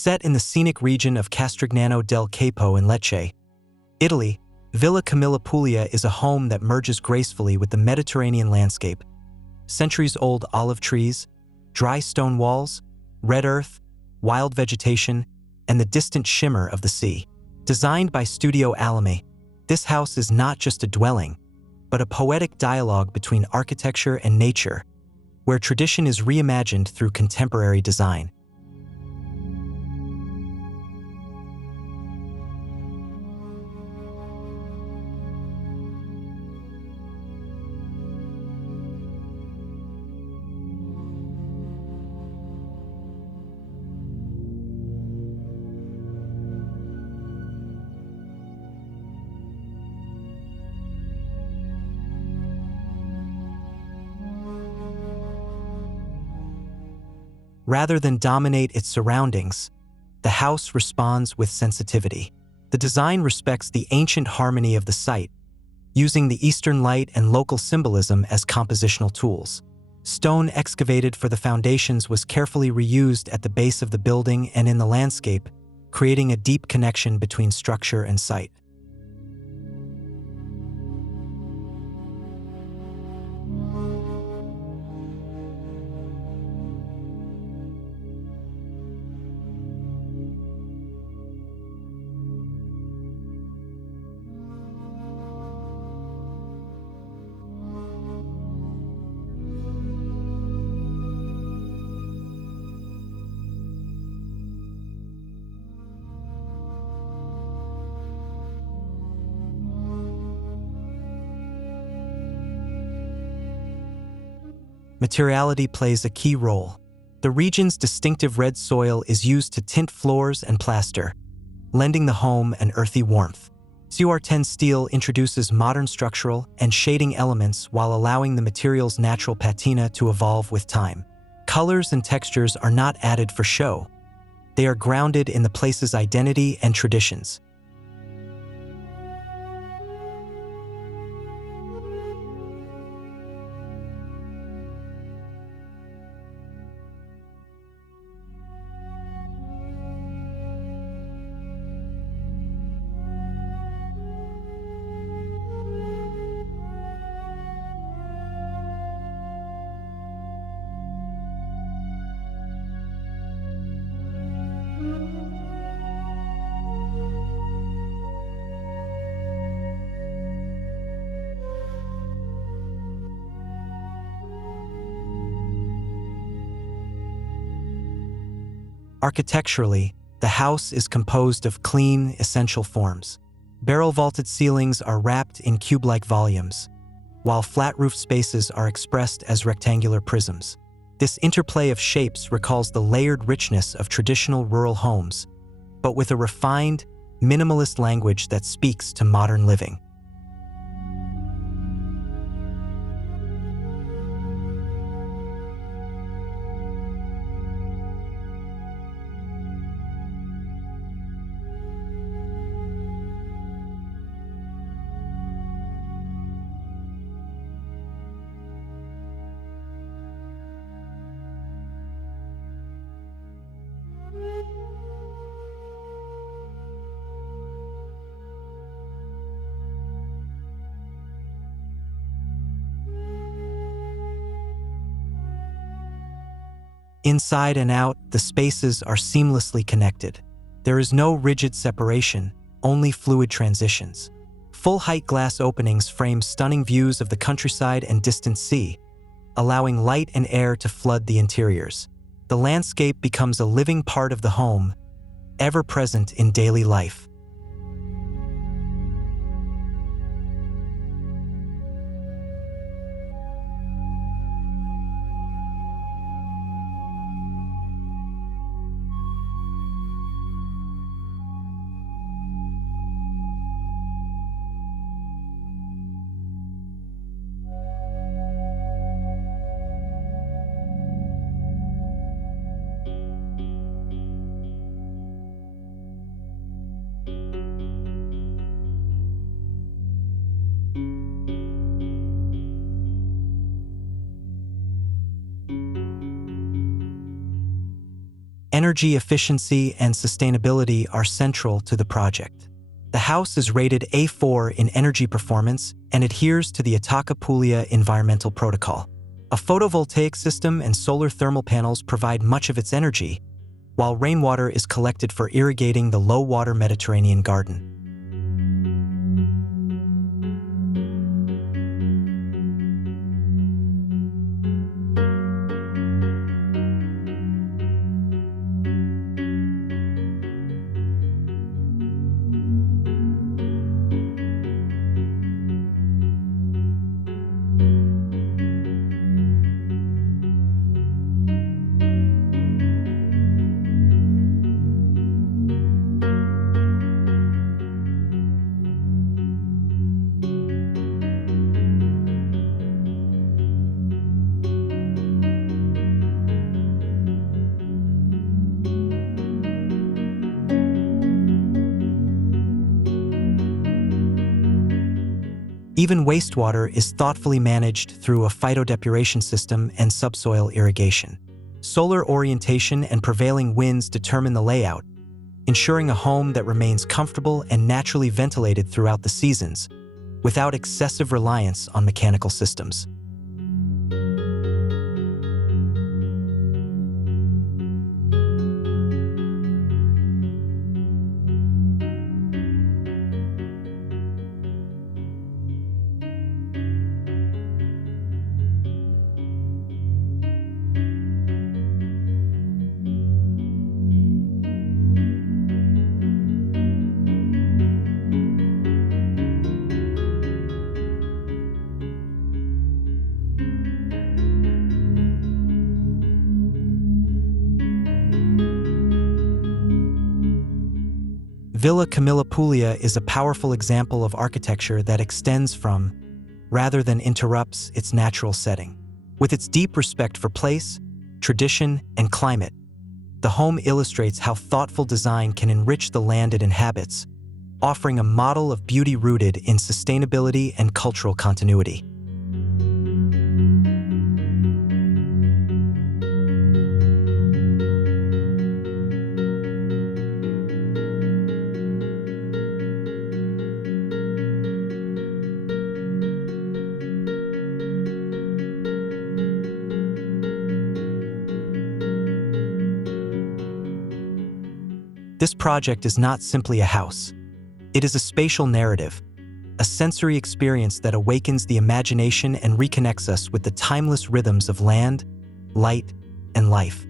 Set in the scenic region of Castigliano del Capo in Lecce, Italy, Villa Camilla Puglia is a home that merges gracefully with the Mediterranean landscape. Centuries-old olive trees, dry stone walls, red earth, wild vegetation, and the distant shimmer of the sea. Designed by Studio Alami, this house is not just a dwelling, but a poetic dialogue between architecture and nature, where tradition is reimagined through contemporary design. Rather than dominate its surroundings, the house responds with sensitivity. The design respects the ancient harmony of the site, using the Eastern light and local symbolism as compositional tools. Stone excavated for the foundations was carefully reused at the base of the building and in the landscape, creating a deep connection between structure and site. Materiality plays a key role. The region's distinctive red soil is used to tint floors and plaster, lending the home an earthy warmth. Cor-Ten steel introduces modern structural and shading elements while allowing the material's natural patina to evolve with time. Colors and textures are not added for show. They are grounded in the place's identity and traditions. Architecturally, the house is composed of clean, essential forms. Barrel-vaulted ceilings are wrapped in cube-like volumes, while flat-roof spaces are expressed as rectangular prisms. This interplay of shapes recalls the layered richness of traditional rural homes, but with a refined, minimalist language that speaks to modern living. Inside and out, the spaces are seamlessly connected. There is no rigid separation, only fluid transitions. Full-height glass openings frame stunning views of the countryside and distant sea, allowing light and air to flood the interiors. The landscape becomes a living part of the home, ever present in daily life. Energy efficiency and sustainability are central to the project. The house is rated A4 in energy performance and adheres to the Puglia environmental protocol. A photovoltaic system and solar thermal panels provide much of its energy, while rainwater is collected for irrigating the low-water Mediterranean garden. Even wastewater is thoughtfully managed through a phytodepuration system and subsoil irrigation. Solar orientation and prevailing winds determine the layout, ensuring a home that remains comfortable and naturally ventilated throughout the seasons, without excessive reliance on mechanical systems. Villa Camilla Puglia is a powerful example of architecture that extends from, rather than interrupts, its natural setting. With its deep respect for place, tradition, and climate, the home illustrates how thoughtful design can enrich the land it inhabits, offering a model of beauty rooted in sustainability and cultural continuity. This project is not simply a house. It is a spatial narrative, a sensory experience that awakens the imagination and reconnects us with the timeless rhythms of land, light, and life.